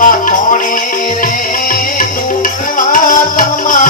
માં કોણે રે? દુખવા તમા